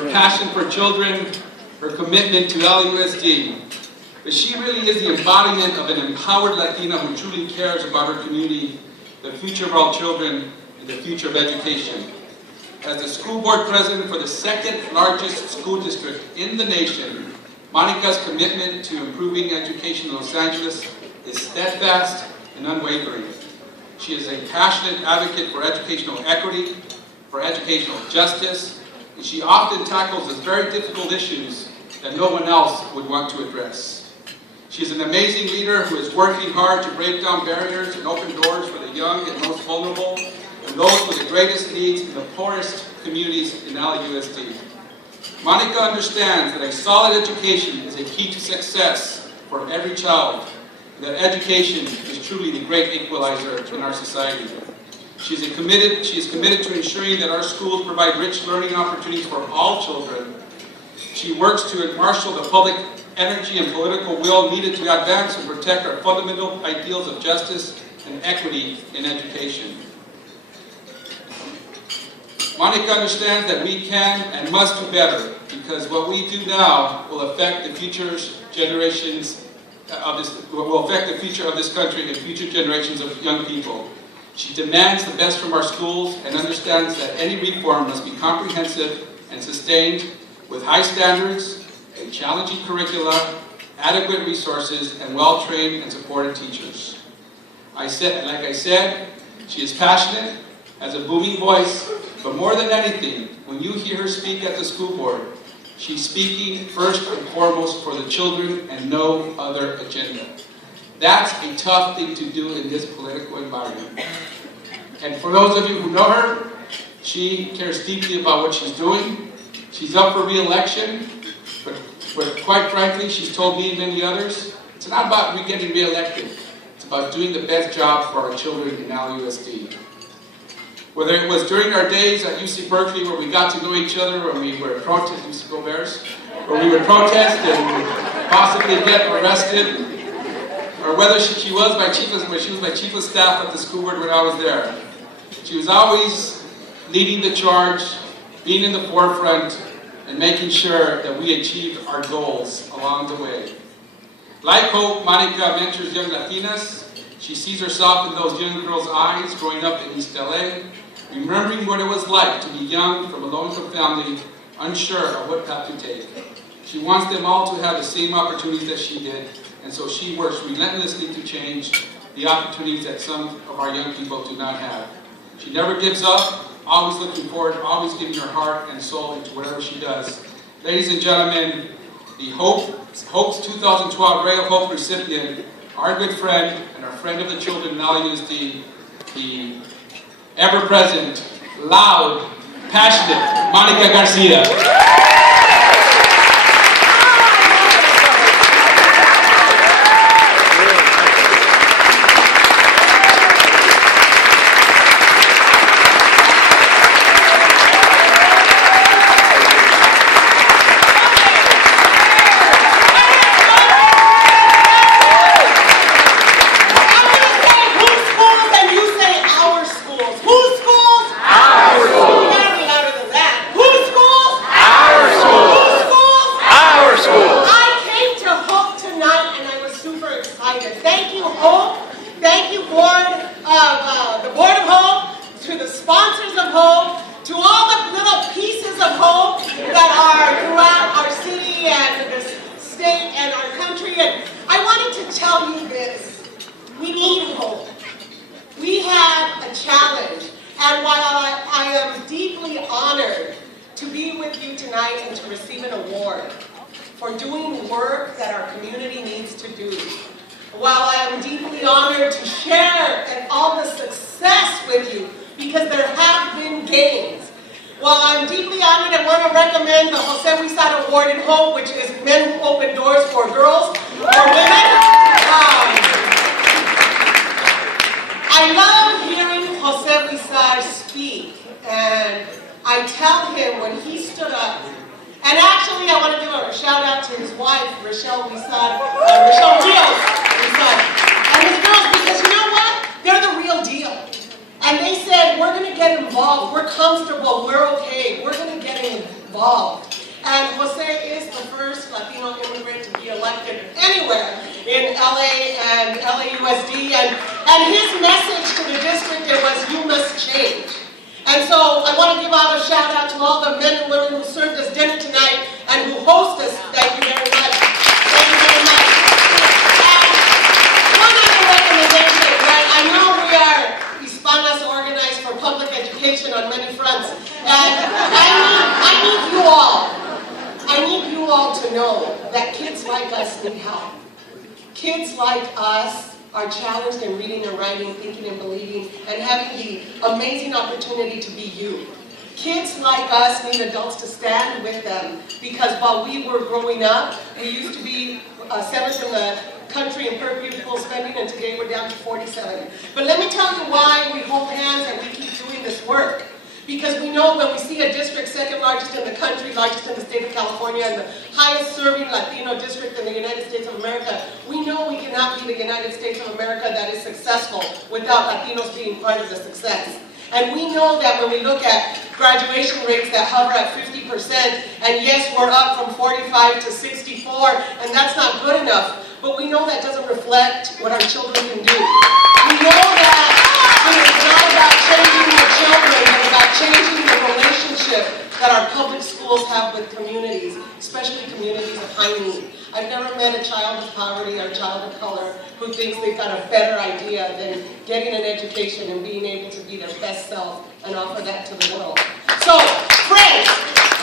her passion for children, her commitment to LAUSD. But she really is the embodiment of an empowered Latina who truly cares about her community, the future of all children, and the future of education. As the school board president for the second largest school district in the nation, Monica's commitment to improving education in Los Angeles is steadfast and unwavering. She is a passionate advocate for educational equity, for educational justice, and she often tackles the very difficult issues that no one else would want to address. She is an amazing leader who is working hard to break down barriers and open doors for the young and most vulnerable, and those with the greatest needs in the poorest communities in LAUSD. Monica understands that a solid education is a key to success for every child, and that education is truly the great equalizer in our society. She is committed to ensuring that our schools provide rich learning opportunities for all children. She works to marshal the public energy and political will needed to advance and protect our fundamental ideals of justice and equity in education. Monica understands that we can and must do better, because what we do now will affect the future generations of this country and future generations of young people. She demands the best from our schools and understands that any reform must be comprehensive and sustained with high standards, a challenging curricula, adequate resources, and well-trained and supported teachers. Like I said, she is passionate, has a booming voice, but more than anything, when you hear her speak at the school board, she's speaking first and foremost for the children and no other agenda. That's a tough thing to do in this political environment. And for those of you who know her, she cares deeply about what she's doing. She's up for re-election, but quite frankly, she's told me and many others, it's not about getting re-elected. It's about doing the best job for our children in LAUSD. Whether it was during our days at UC Berkeley where we got to know each other, when we were protesting, UC Go Bears, where we would protest and possibly get arrested, or whether she was my chief of staff at the school board when I was there. She was always leading the charge, being in the forefront, and making sure that we achieved our goals along the way. Like Hope, Monica mentors young Latinas. She sees herself in those young girls' eyes growing up in East LA, remembering what it was like to be young from a low-income family, unsure of what path to take. She wants them all to have the same opportunities that she did, and so she works relentlessly to change the opportunities that some of our young people do not have. She never gives up, always looking forward, always giving her heart and soul into whatever she does. Ladies and gentlemen, the Hope's 2012 Ray of Hope recipient, our good friend and our friend of the children in LAUSD, the ever-present, loud, passionate Mónica García. For doing work that our community needs to do. While I am deeply honored to share and all the success with you, because there have been gains. While I'm deeply honored, I want to recommend the Jose Huizar Award in Hope, which is Men Who Open Doors for Girls, for women. I love hearing Jose Huizar speak, and I tell him when he stood up. And actually, I want to do a shout out to his wife, Rochelle Rios Huizar, and his girls, because you know what? They're the real deal. And they said, we're going to get involved, we're comfortable, we're okay, we're going to get involved. And Jose is the first Latino immigrant to be elected anywhere in LA and LAUSD. And his message to the district, it was, you must change. And so I want to give out a shout out to all the men and women who served us dinner tonight and who host us. Thank you very much. Thank you very much. And one other recommendation, right? I know we are Hispanas organized for public education on many fronts. And I need you all. I need you all to know that kids like us need help. Kids like us are challenged in reading and writing, thinking and believing, and having the amazing opportunity to be you. Kids like us need adults to stand with them, because while we were growing up, we used to be 7th in the country in per pupil spending, and today we're down to 47. But let me tell you why we hold hands and we keep doing this work. Because we know when we see a district second largest in the country, largest in the state of California, and the highest serving Latino district in the United States of America, we know we cannot be the United States of America that is successful without Latinos being part of the success. And we know that when we look at graduation rates that hover at 50%, and yes, we're up from 45 to 64, and that's not good enough, but we know that doesn't reflect what our children can do. We know that it's not about changing the children, but about changing the relationship that our public schools have with communities, especially communities of high need. I've never met a child of poverty or a child of color who thinks they've got a better idea than getting an education and being able to be their best self and offer that to the world. So, friends,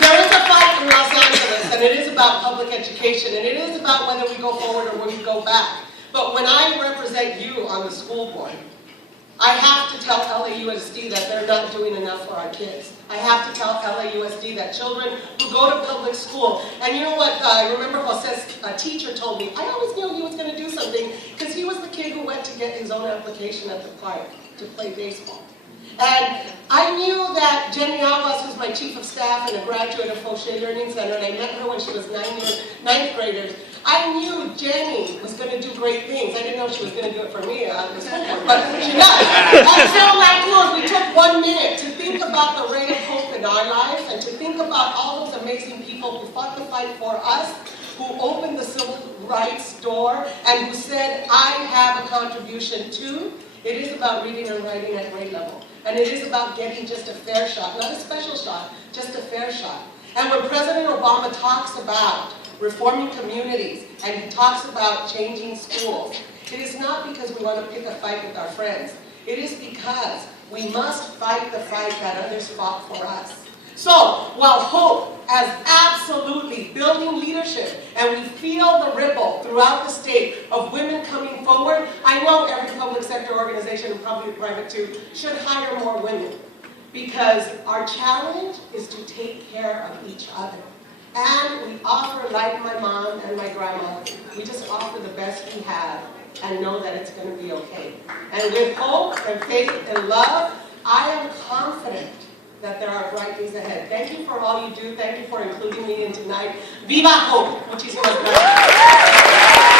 there is a fight in Los Angeles, and it is about public education, and it is about whether we go forward or when we go back. But when I represent you on the school board, I have to tell LAUSD that they're not doing enough for our kids. I have to tell LAUSD that children who go to public school, and you know what, I remember Jose's teacher told me, I always knew he was going to do something, because he was the kid who went to get his own application at the park to play baseball. And I knew that Jenny Abbas, who's my chief of staff and a graduate of Fauché Learning Center, and I met her when she was ninth graders, I knew Jenny was going to do great things. I didn't know she was going to do it for me on the school board, but she does. And so, Latinos, we took 1 minute to think about the ray of hope in our lives and to think about all those amazing people who fought the fight for us, who opened the civil rights door, and who said, I have a contribution too. It is about reading and writing at grade level. And it is about getting just a fair shot, not a special shot, just a fair shot. And when President Obama talks about reforming communities, and he talks about changing schools, it is not because we want to pick a fight with our friends. It is because we must fight the fight that others fought for us. So, while hope as absolutely building leadership, and we feel the ripple throughout the state of women coming forward, I know every public sector organization, and probably private too, should hire more women. Because our challenge is to take care of each other. And we offer, like my mom and my grandma, we just offer the best we have and know that it's going to be okay. And with hope and faith and love, I am confident that there are bright days ahead. Thank you for all you do. Thank you for including me in tonight. Viva Hope! Muchísimas gracias.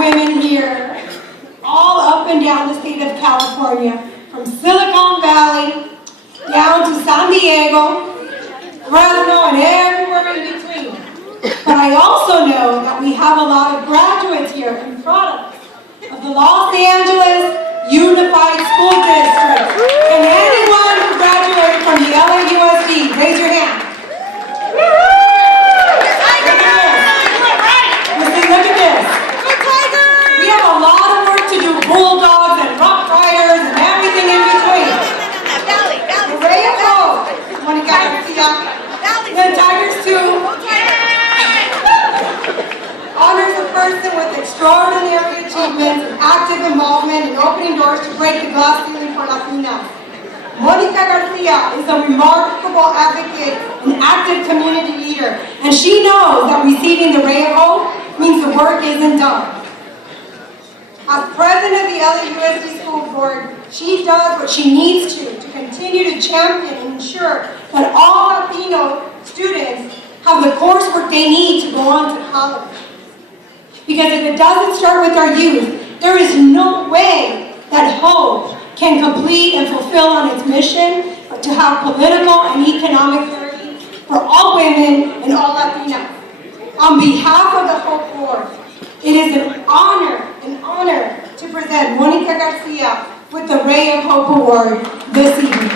Women here, all up and down the state of California, from Silicon Valley down to San Diego, Fresno, and everywhere in between. But I also know that we have a lot of graduates here and products of the Los Angeles Unified School District. And anyone who graduated from the LAUSD, raise your hand. Look at this. We have a lot of work to do, bulldogs and rough riders and everything in between. The ray of hope, Mónica García, the Tigers too, honors a person with extraordinary achievements and active involvement in opening doors to break the glass ceiling for Latinas. Mónica García is a remarkable advocate and active community leader, and she knows that receiving the ray of hope means the work isn't done. As president of the LAUSD School Board, she does what she needs to continue to champion and ensure that all Latino students have the coursework they need to go on to college. Because if it doesn't start with our youth, there is no way that HOPE can complete and fulfill on its mission to have political and economic parity for all women and all Latinas. On behalf of the HOPE Board, it is an honor to present Mónica García with the Ray of Hope Award this evening.